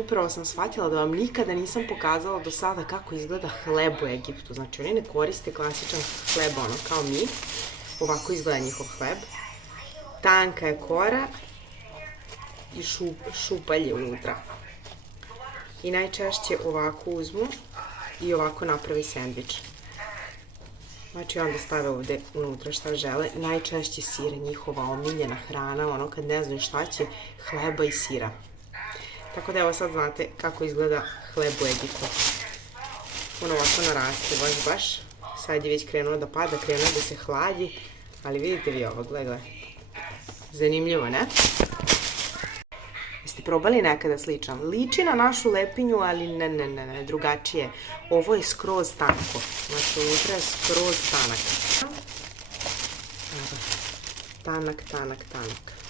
upravo sam shvatila da vam nikada nisam pokazala do sada kako izgleda hleb u Egiptu. Znači, oni ne koriste klasičan hleb, ono, kao mi. Ovako izgleda njihov hleb. Tanka je kora i šupalj je unutra. I najčešće ovako uzmu i ovako napravi sendvič. Znači, onda stave ovde unutra šta žele. Najčešće sir je njihova omiljena hrana, ono kad ne znaju šta će, hleba i sira. Tako da evo sad znate kako izgleda hleb u Egiptu. On ovako naraste, baš. Sad je već krenuo da pada, krenuo da se hladi, ali vidite vi ovo, gledaj. Zanimljivo, ne? Jeste probali nekada sličan? Liči na našu lepinju, ali ne, drugačije. Ovo je skroz tanko. Znači, unutra je skroz tanak. Tanak.